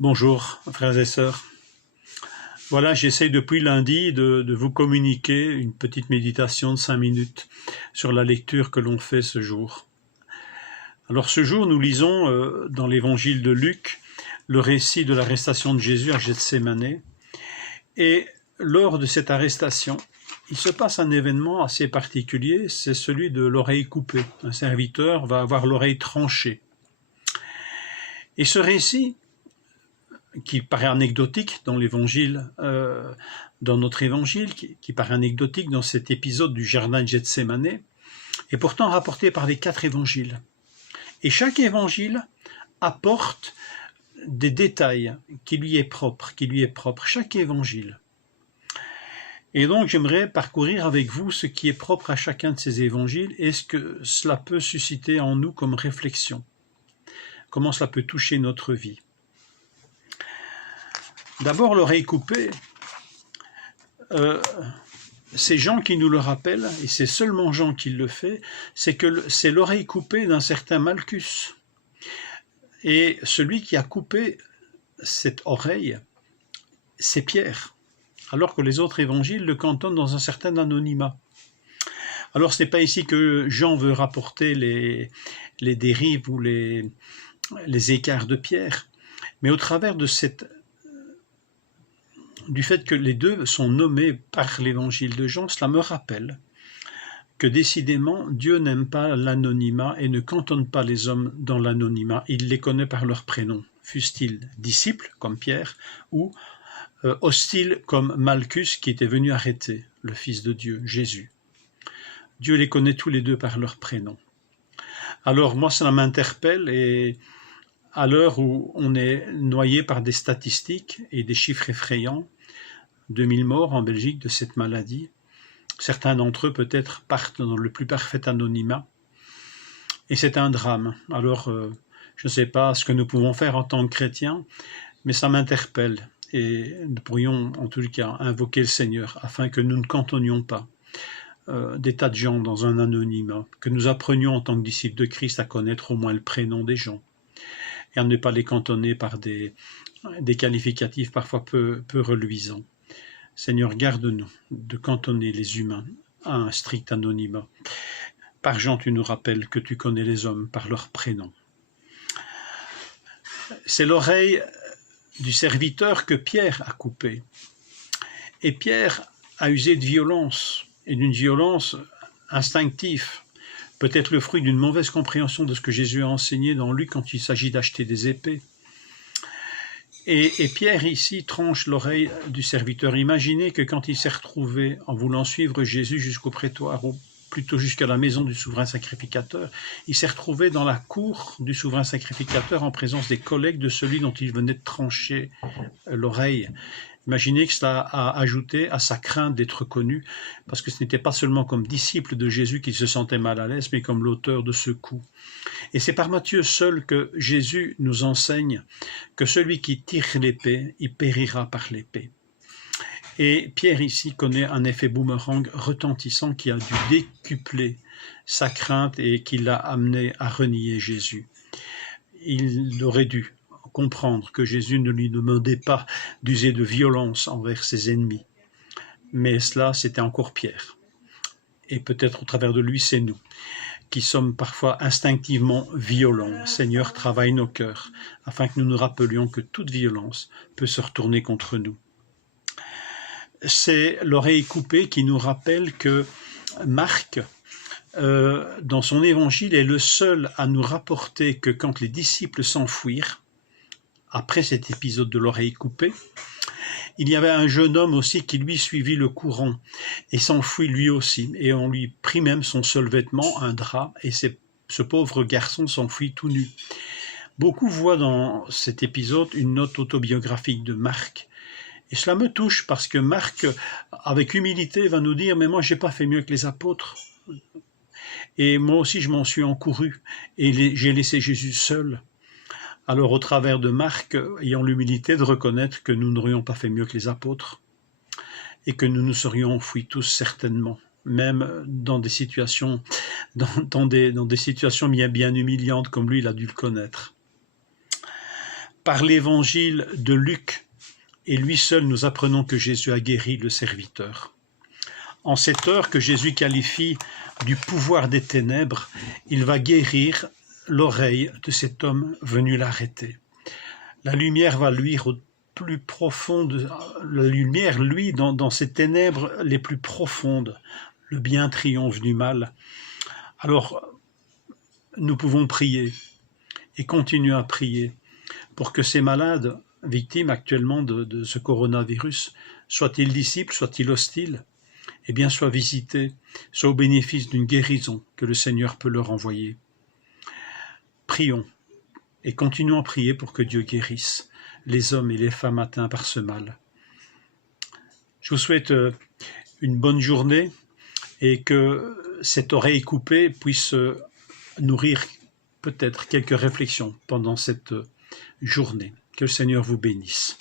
Bonjour, frères et sœurs. Voilà, j'essaie depuis lundi de vous communiquer une petite méditation de 5 minutes sur la lecture que l'on fait ce jour. Alors ce jour, nous lisons dans l'évangile de Luc le récit de l'arrestation de Jésus à Gethsémanée. Et lors de cette arrestation, il se passe un événement assez particulier, c'est celui de l'oreille coupée. Un serviteur va avoir l'oreille tranchée. Et ce récit, qui paraît anecdotique dans l'évangile, dans notre évangile, qui paraît anecdotique dans cet épisode du jardin de Gethsémanée, est pourtant rapporté par les 4 évangiles. Et chaque évangile apporte des détails qui lui est propre, chaque évangile. Et donc j'aimerais parcourir avec vous ce qui est propre à chacun de ces évangiles et ce que cela peut susciter en nous comme réflexion. Comment cela peut toucher notre vie. D'abord, l'oreille coupée, c'est Jean qui nous le rappelle, et c'est seulement Jean qui le fait, c'est que c'est l'oreille coupée d'un certain Malchus. Et celui qui a coupé cette oreille, c'est Pierre, alors que les autres évangiles le cantonnent dans un certain anonymat. Alors ce n'est pas ici que Jean veut rapporter les dérives ou les écarts de Pierre, mais au travers de du fait que les deux sont nommés par l'évangile de Jean, cela me rappelle que décidément Dieu n'aime pas l'anonymat et ne cantonne pas les hommes dans l'anonymat. Il les connaît par leur prénom, fussent-ils disciples comme Pierre ou hostiles comme Malchus qui était venu arrêter le Fils de Dieu, Jésus. Dieu les connaît tous les deux par leur prénom. Alors moi ça m'interpelle et à l'heure où on est noyé par des statistiques et des chiffres effrayants, 2000 morts en Belgique de cette maladie. Certains d'entre eux peut-être partent dans le plus parfait anonymat. Et c'est un drame. Alors, je ne sais pas ce que nous pouvons faire en tant que chrétiens, mais ça m'interpelle. Et nous pourrions en tout cas invoquer le Seigneur afin que nous ne cantonnions pas des tas de gens dans un anonymat, que nous apprenions en tant que disciples de Christ à connaître au moins le prénom des gens et à ne pas les cantonner par des qualificatifs parfois peu reluisants. Seigneur, garde-nous de cantonner les humains à un strict anonymat. Par Jean, tu nous rappelles que tu connais les hommes par leur prénom. C'est l'oreille du serviteur que Pierre a coupée. Et Pierre a usé de violence, et d'une violence instinctive, peut-être le fruit d'une mauvaise compréhension de ce que Jésus a enseigné dans Luc quand il s'agit d'acheter des épées. Et Pierre ici tranche l'oreille du serviteur. Imaginez que quand il s'est retrouvé en voulant suivre Jésus jusqu'au prétoire, ou plutôt jusqu'à la maison du souverain sacrificateur, il s'est retrouvé dans la cour du souverain sacrificateur en présence des collègues de celui dont il venait de trancher l'oreille. Imaginez que cela a ajouté à sa crainte d'être connu, parce que ce n'était pas seulement comme disciple de Jésus qu'il se sentait mal à l'aise, mais comme l'auteur de ce coup. Et c'est par Matthieu seul que Jésus nous enseigne que celui qui tire l'épée, il périra par l'épée. Et Pierre ici connaît un effet boomerang retentissant qui a dû décupler sa crainte et qui l'a amené à renier Jésus. Il aurait dû comprendre que Jésus ne lui demandait pas d'user de violence envers ses ennemis. Mais cela, c'était encore Pierre. Et peut-être au travers de lui, c'est nous, qui sommes parfois instinctivement violents. Seigneur, travaille nos cœurs, afin que nous nous rappelions que toute violence peut se retourner contre nous. C'est l'oreille coupée qui nous rappelle que Marc, dans son évangile, est le seul à nous rapporter que quand les disciples s'enfuirent, après cet épisode de l'oreille coupée, il y avait un jeune homme aussi qui lui suivit le courant et s'enfuit lui aussi. Et on lui prit même son seul vêtement, un drap, et ce pauvre garçon s'enfuit tout nu. Beaucoup voient dans cet épisode une note autobiographique de Marc. Et cela me touche parce que Marc, avec humilité, va nous dire « Mais moi, j'ai pas fait mieux que les apôtres. Et moi aussi, je m'en suis encouru et j'ai laissé Jésus seul. » Alors au travers de Marc, ayant l'humilité de reconnaître que nous n'aurions pas fait mieux que les apôtres et que nous nous serions enfuis tous certainement, même dans des situations, dans des situations bien humiliantes comme lui, il a dû le connaître. par l'évangile de Luc, et lui seul nous apprenons que Jésus a guéri le serviteur. En cette heure que Jésus qualifie du pouvoir des ténèbres, il va guérir l'oreille de cet homme venu l'arrêter. La lumière va luire au plus profonde, la lumière luit dans ces ténèbres les plus profondes. Le bien triomphe du mal. Alors, nous pouvons prier et continuer à prier pour que ces malades, victimes actuellement de ce coronavirus, soient-ils disciples, soient-ils hostiles, eh bien soient visités, soient au bénéfice d'une guérison que le Seigneur peut leur envoyer. Prions et continuons à prier pour que Dieu guérisse les hommes et les femmes atteints par ce mal. Je vous souhaite une bonne journée et que cette oreille coupée puisse nourrir peut-être quelques réflexions pendant cette journée. Que le Seigneur vous bénisse.